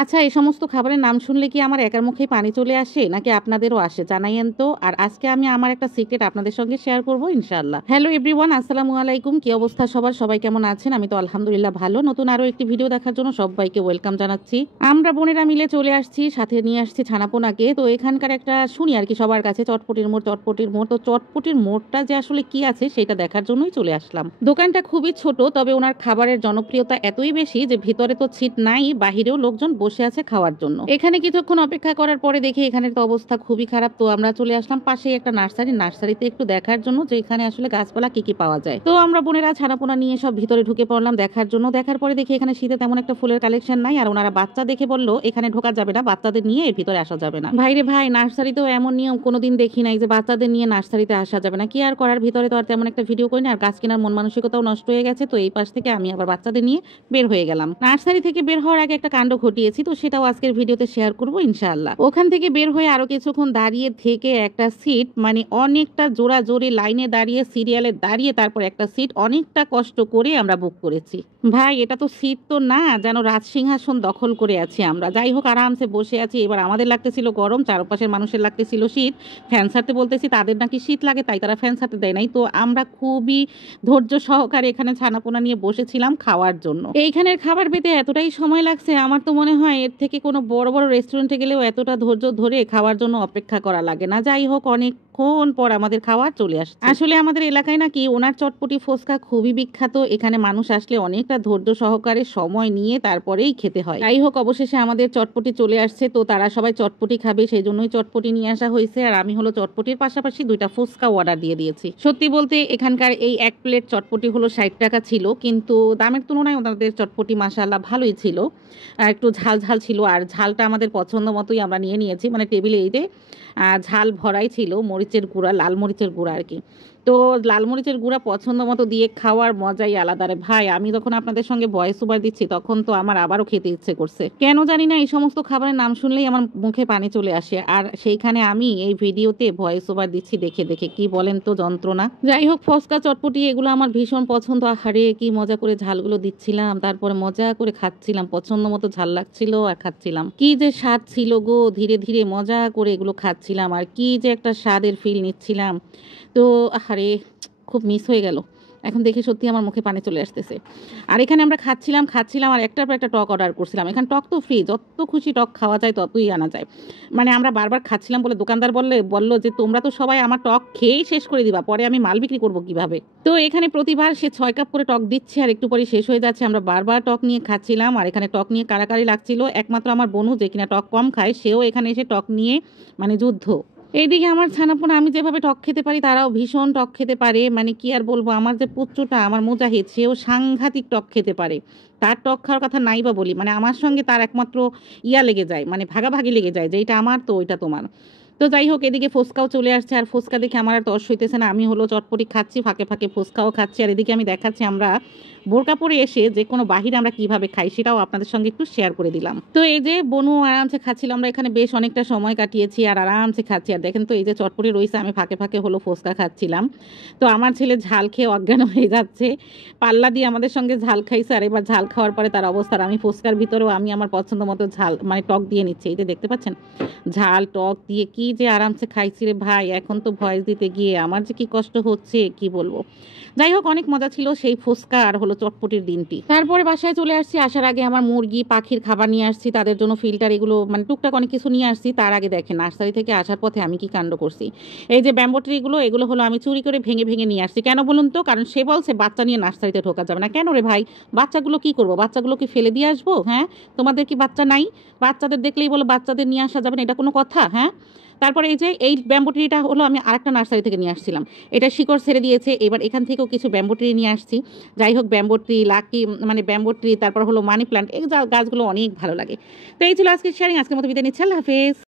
আচ্ছা, এই সমস্ত খাবারের নাম শুনলে কি আমার একার মুখেই পানি চলে আসে নাকি আপনাদেরও আসে জানাইয়েন তো। আর আজকে আমি আমার একটা সিক্রেট আপনাদের সঙ্গে শেয়ার করব ইনশাআল্লাহ। হ্যালো এভরিওয়ান, আসসালামু আলাইকুম। কি অবস্থা সবার? সবাই কেমন আছেন? আমি তো আলহামদুলিল্লাহ ভালো। নতুন আরো একটি ভিডিও দেখার জন্য সবাইকে ওয়েলকাম জানাচ্ছি। আমরা বোনেরা মিলে চলে আসছি, সাথে নিয়ে আসছি ছানাপোনাকে। তো এখানকার একটা শুনি আর কি সবার কাছে, চটপটির মোড়, চটপটির মোড়। তো চটপটির মোড়টা যে আসলে কি আছে সেটা দেখার জন্যই চলে আসলাম। দোকানটা খুবই ছোট, তবে ওনার খাবারের জনপ্রিয়তা এতই বেশি যে ভিতরে তো সিট নাই, বাহিরেও লোকজন বসে আছে খাওয়ার জন্য। এখানে কিছুক্ষণ অপেক্ষা করার পরে দেখি এখানের তো অবস্থা খুবই খারাপ। তো আমরা চলে আসলাম পাশেই একটা নার্সারিতে একটু দেখার জন্য যে এখানে আসলে গাছপালা কি কি পাওয়া যায়। তো আমরা বোনেরা ছানাপোনা নিয়ে সব ভিতরে ঢুকে পড়লাম দেখার জন্য। দেখার পরে দেখি এখানে শীতে তেমন একটা ফুলের কালেকশন নাই, আর ওনারা বাচ্চা দেখে বলল এখানে ঢোকা যাবে না, বাচ্চাদের নিয়ে এর ভিতরে আসা যাবে না। ভাইরে ভাই, নার্সারিতেও এমন নিয়ম কোনোদিন দেখি নাই যে বাচ্চাদের নিয়ে নার্সারিতে আসা যাবে না। কি আর করার, ভিতরে তো আর তেমন একটা ভিডিও করি না, আর গাছ কেনার মন মানসিকতাও নষ্ট হয়ে গেছে। তো এই পাশ থেকে আমি আবার বাচ্চাদের নিয়ে বের হয়ে গেলাম। নার্সারি থেকে বের হওয়ার আগে একটা কাণ্ড ঘটিয়েছি, তো সেটাও আজকের ভিডিওতে শেয়ার করব ইনশাআল্লাহ। ওখান থেকে বের হয়ে আরো কিছুক্ষণ দাঁড়িয়ে থেকে একটা সিট, মানে অনেকটা জোড়াজোড়ি লাইনে দাঁড়িয়ে, সিরিয়ালে দাঁড়িয়ে তারপর একটা সিট অনেকটা কষ্ট করে আমরা বুক করেছি। ভাই, এটা তো সিট তো না, যেন রাজসিংহাসন দখল করে আছি আমরা। যাই হোক, আরামসে বসে আছি। এবার আমাদের লাগতেছিল গরম, চারপাশের মানুষের লাগতেছিল শীত। ফ্যান ছাড়তে বলতেছি, তাদের নাকি শীত লাগে তাই তারা ফ্যান ছাড়তে দেয় নাই। তো আমরা খুবই ধৈর্য সহকারে এখানে ছানাপোনা নিয়ে বসেছিলাম খাওয়ার জন্য। এইখানের খাবার পেতে এতটাই সময় লাগছে, আমার তো মনে হয় এর থেকে কোনো বড় বড় রেস্টুরেন্টে গেলেও এতটা ধৈর্য ধরে খাওয়ার জন্য অপেক্ষা করা লাগে না। যাই হোক, অনেকক্ষণ পর আমাদের খাওয়ার চলে আসছে। আসলে আমাদের এলাকায় নাকি ওনার চটপটি ফুচকা খুবই বিখ্যাত। এখানে মানুষ আসলে অনেকটা ধৈর্য সহকারে সময় নিয়ে তারপরেই খেতে হয়। যাই হোক, অবশেষে আমাদের চটপটি চলে আসছে। তো তারা সবাই চটপটি খাবে, সেই জন্যই চটপটি নিয়ে আসা হয়েছে। আর আমি হলো চটপটির পাশাপাশি 2টা ফুচকা অর্ডার দিয়ে দিয়েছি। সত্যি বলতে এখানকার এই এক প্লেট চটপটি হলো 60 টাকা ছিল, কিন্তু দামের তুলনায় ওনাদের চটপটি মাশাআল্লাহ ভালোই ছিল। একটু ঝাল ঝাল ছিল, আর ঝালটা আমাদের পছন্দ মতোই আমরা নিয়ে নিয়েছি। মানে টেবিলে এইটে ঝাল ভরাই ছিল, মরিচের গুঁড়া, লাল মরিচের গুঁড়া আর কি। তো লাল মরিচের গুঁড়া পছন্দ মতো দিয়ে খাওয়ার মজাই আলাদা রে ভাই। আমি যখন আপনাদের সঙ্গে ভয়েস ওভার দিচ্ছি তখন তো আমার আবারও খেতে ইচ্ছে করছে। কেন জানি না, এই সমস্ত খাবারের নাম শুনলেই আমার মুখে পানি চলে আসে। আর সেইখানে আমি এই ভিডিওতে ভয়েস ওভার দিচ্ছি দেখে দেখে, কি বলেন তো যন্ত্রণা। যাই হোক, ফসকা চটপটি এগুলো আমার ভীষণ পছন্দ। আহারে কি মজা করে ঝালগুলো দিচ্ছিলাম, তারপরে মজা করে খাচ্ছিলাম, পছন্দ মতো ঝাল লাগছিল আর খাচ্ছিলাম। কি যে স্বাদ ছিল গো, ধীরে ধীরে মজা করে এগুলো খাচ্ছিলাম, আর কি যে একটা স্বাদের ফিল নিচ্ছিলাম। তো আরে খুব মিস হয়ে গেল। এখন দেখে সত্যি আমার মুখে পানি চলে আসতেছে। আর এখানে আমরা খাচ্ছিলাম আর একটার পর একটা টক অর্ডার করছিলাম। এখানে টক তো ফ্রি, যত খুশি টক খাওয়া যায় ততই আনা যায়। মানে আমরা বারবার খাচ্ছিলাম বলে দোকানদার বললো যে তোমরা তো সবাই আমার টক খেয়েই শেষ করে দিবা, পরে আমি মাল বিক্রি করবো কিভাবে। তো এখানে প্রতিবার সে 6 কাপ করে টক দিচ্ছে, আর একটু পরে শেষ হয়ে যাচ্ছে। আমরা বারবার টক নিয়ে খাচ্ছিলাম, আর এখানে টক নিয়ে কারাকারি লাগছিল। একমাত্র আমার বোনু, যে কিনা টক কম খায়, সেও এখানে এসে টক নিয়ে মানে যুদ্ধ। এইদিকে আমার ছানাপোনা, আমি যেভাবে টক খেতে পারি তারাও ভীষণ টক খেতে পারে। মানে কি আর বলবো, আমার যে পুত্রটা, আমার মুজাহিদ, সেও সাংঘাতিক টক খেতে পারে। তার টক খাওয়ার কথা নাই বা বলি, মানে আমার সঙ্গে তার একমাত্র লেগে যায়, মানে ভাগাভাগি লেগে যায় যে এইটা আমার তো ওইটা তোমার। তো যাই হোক, এদিকে ফুচকাও চলে আসছে, আর ফুচকা দেখে আমার আর তর্স হইতেছে না। আমি হলো চটপটি খাচ্ছি, ফাঁকে ফাঁকে ফুচকাও খাচ্ছি। আর এদিকে আমি দেখাচ্ছি আমরা বোরকা পরে এসে যে কোনো বাহিরে আমরা কিভাবে খাই সেটাও আপনাদের সঙ্গে একটু শেয়ার করে দিলাম। তো এই যে বনু আরামসে খাচ্ছিল, আমরা এখানে বেশ অনেকটা সময় কাটিয়েছি আর আরামসে খাচ্ছি। আর দেখেন তো এই যে চটপটি রয়েছে, আমি ফাঁকে ফাঁকে হলো ফুচকা খাচ্ছিলাম। তো আমার ছেলে ঝাল খেয়ে অজ্ঞান হয়ে যাচ্ছে, পাল্লা দিয়ে আমাদের সঙ্গে ঝাল খাইছে। আর এবার ঝাল খাওয়ার পরে তার অবস্থা, আমি ফুচকার ভিতরেও আমি আমার পছন্দ মতো ঝাল মানে টক দিয়ে নিচ্ছি। এই যে দেখতে পাচ্ছেন, ঝাল টক দিয়ে কি যে আরামসে খাইছি রে ভাই। এখন তো ভয়েস দিতে গিয়ে আমার যে কি কষ্ট হচ্ছে কি বলবো। যাই হোক, অনেক মজা ছিল সেই ফুচকা আর হলো চটপটির দিনটি। তারপরে বাসায় চলে আসছি, আসার আগে আমার মুরগি পাখির খাবার নিয়ে আসছি, তাদের জন্য ফিল্টার এগুলো মানে টুকটাক অনেক কিছু নিয়ে আসছি। তার আগে দেখেন নার্সারি থেকে আসার পথে আমি কি কাণ্ড করছি। এই যে ব্যাম্বো ট্রিগুলো, এগুলো হলো আমি চুরি করে ভেঙে ভেঙে নিয়ে আসছি। কেন বলুন তো? কারণ সে বলছে বাচ্চা নিয়ে নার্সারিতে ঢোকা যাবে না। কেন রে ভাই, বাচ্চাগুলো কি করবো? বাচ্চাগুলো কি ফেলে দিয়ে আসবো? হ্যাঁ, তোমাদের কি বাচ্চা নাই? বাচ্চাদের দেখলেই বলো বাচ্চাদের নিয়ে আসা যাবে না, এটা কোনো কথা? হ্যাঁ। তারপরে এই যে এই ব্যাম্বো ট্রিটা হলো আমি আরেকটা নার্সারি থেকে নিয়ে আসছিলাম, এটা শিকড় ছেড়ে দিয়েছে। এবার এখান থেকেও কিছু ব্যাম্বো ট্রি নিয়ে আসছি। যাই হোক, ব্যাম্বো ট্রি, লাকি মানে ব্যাম্বো ট্রি, তারপর হলো মানি প্লান্ট, এই গাছগুলো অনেক ভালো লাগে। তো এই ছিল আজকে শেয়ারিং। আজকের মতো বিদায় নিচ্ছি, আল্লাহ হাফেজ।